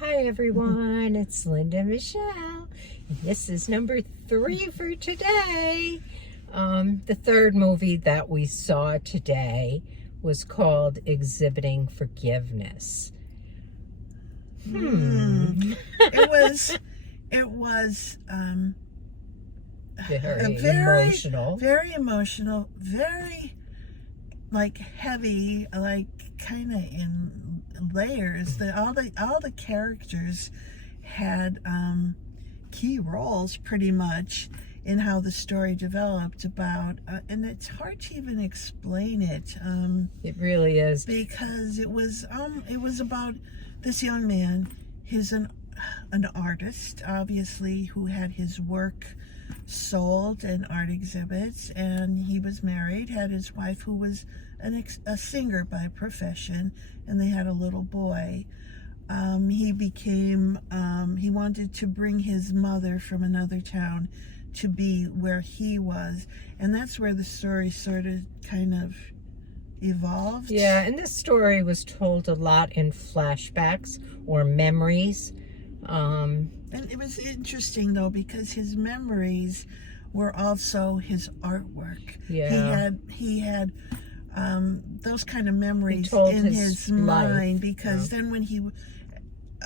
Hi everyone, it's Linda Michelle. This is number 3 for today. The third movie that we saw today was called Exhibiting Forgiveness. It was very emotional. Very emotional, very heavy, kind of in layers. All the characters had key roles pretty much in how the story developed and it's hard to even explain it. It really is, because it was about this young man. He's an artist, obviously, who had his work sold in art exhibits, and he was married, had his wife who was a singer by profession, and they had a little boy. He wanted to bring his mother from another town to be where he was, and that's where the story sort of kind of evolved. Yeah, and this story was told a lot in flashbacks or memories. And it was interesting though, because his memories were also his artwork. Yeah, he had those kind of memories in his mind, because then when he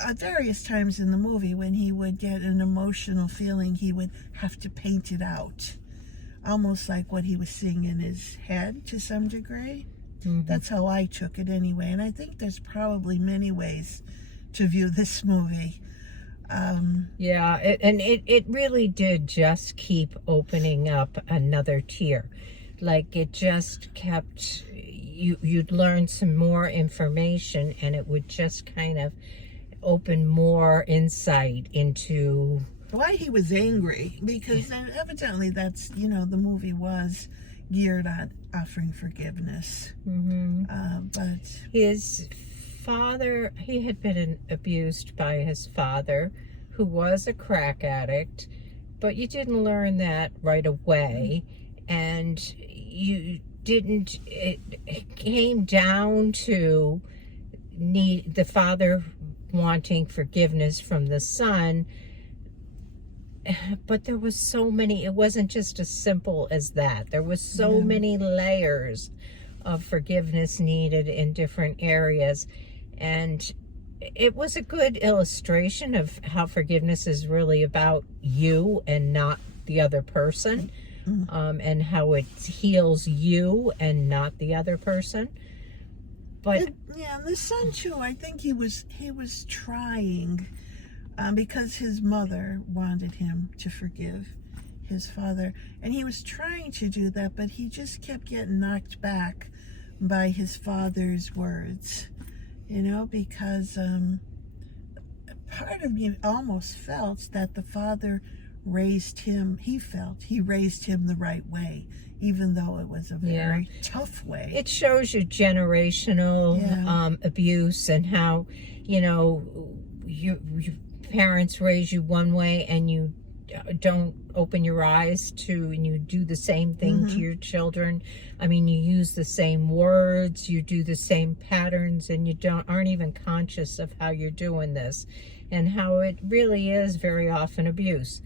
at various times in the movie, when he would get an emotional feeling, he would have to paint it out, almost like what he was seeing in his head to some degree. That's how I took it anyway, and I think there's probably many ways to view this movie. It really did just keep opening up another tier. Like, it just kept, you'd learn some more information, and it would just kind of open more insight into why he was angry, because evidently that's, the movie was geared on offering forgiveness. But his father, he had been abused by his father, who was a crack addict, but you didn't learn that right away, and it came down to the father wanting forgiveness from the son. But there was so many, it wasn't just as simple as that. There was so many layers of forgiveness needed in different areas. And it was a good illustration of how forgiveness is really about you and not the other person. And how it heals you and not the other person. But the son too, I think he was trying, because his mother wanted him to forgive his father, and he was trying to do that, but he just kept getting knocked back by his father's words, because part of me almost felt that the father raised him the right way, even though it was a very tough way. It shows you generational abuse, and how, your parents raise you one way and you don't open your eyes to, and you do the same thing to your children. I mean, you use the same words, you do the same patterns, and you aren't even conscious of how you're doing this, and how it really is very often abuse.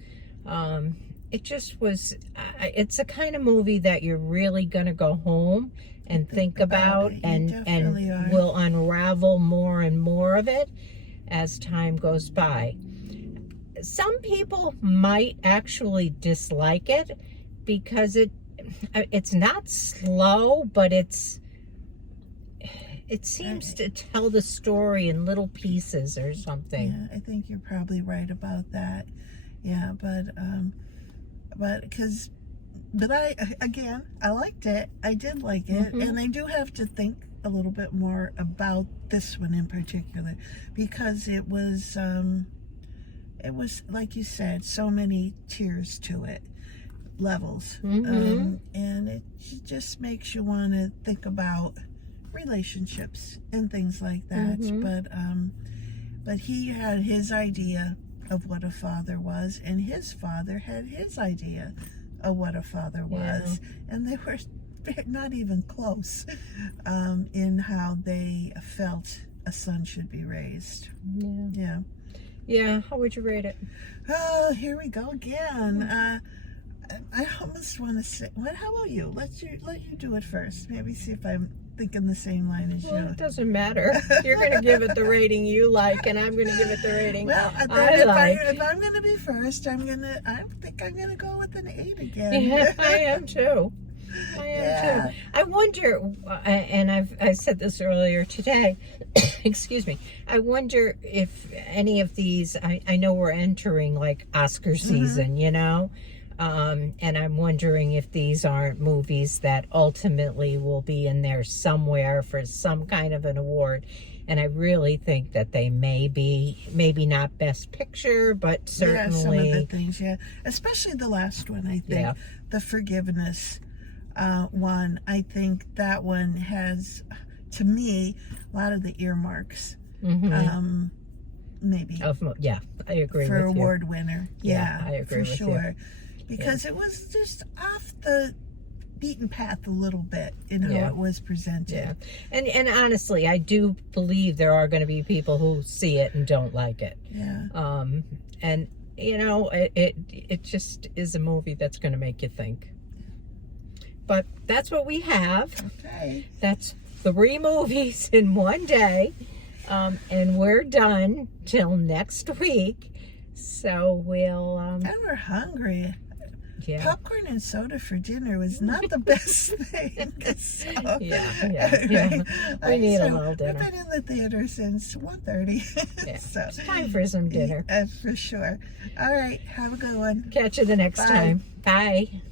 It just was, it's a kind of movie that you're really going to go home and think about, and will unravel more and more of it as time goes by. Some people might actually dislike it because it's not slow, but it seems to tell the story in little pieces or something. Yeah, I think you're probably right about that. Yeah, but I liked it. I did like it, and I do have to think a little bit more about this one in particular, because it was like you said, so many tiers to it, levels, and it just makes you want to think about relationships and things like that. But he had his idea of what a father was, and his father had his idea of what a father was, and they were not even close in how they felt a son should be raised. Yeah. Yeah. Yeah. How would you rate it? Oh, here we go again. I almost want to say, what? How about you? Let you do it first. Maybe see if I'm thinking the same line as Well, you. it doesn't matter. You're going to give it the rating you like, and I'm going to give it the rating Well, I then like. if I'm going to be first, I think I'm going to go with an 8 again. Yeah, I am too. Yeah. I wonder, and I said this earlier today. Excuse me. I wonder if any of these. I know we're entering like Oscar season, you know, and I'm wondering if these aren't movies that ultimately will be in there somewhere for some kind of an award. And I really think that they may be, maybe not Best Picture, but certainly some of the things. Yeah, especially the last one. I think the Forgiveness. One, I think that one has, to me, a lot of the earmarks. Maybe. Yeah, I agree for with you. award winner. Yeah, I agree for with sure. Because it was just off the beaten path a little bit in how it was presented. Yeah, and honestly, I do believe there are going to be people who see it and don't like it. Yeah. And you know, it just is a movie that's going to make you think. But that's what we have. Okay. That's 3 movies in one day. And we're done till next week. So we'll... and we're hungry. Yeah. Popcorn and soda for dinner was not the best thing. So, Yeah. We need a little dinner. We've been in the theater since 1:30. Yeah. So, It's time for some dinner. For sure. All right. Have a good one. Catch you the next Bye. time. Bye.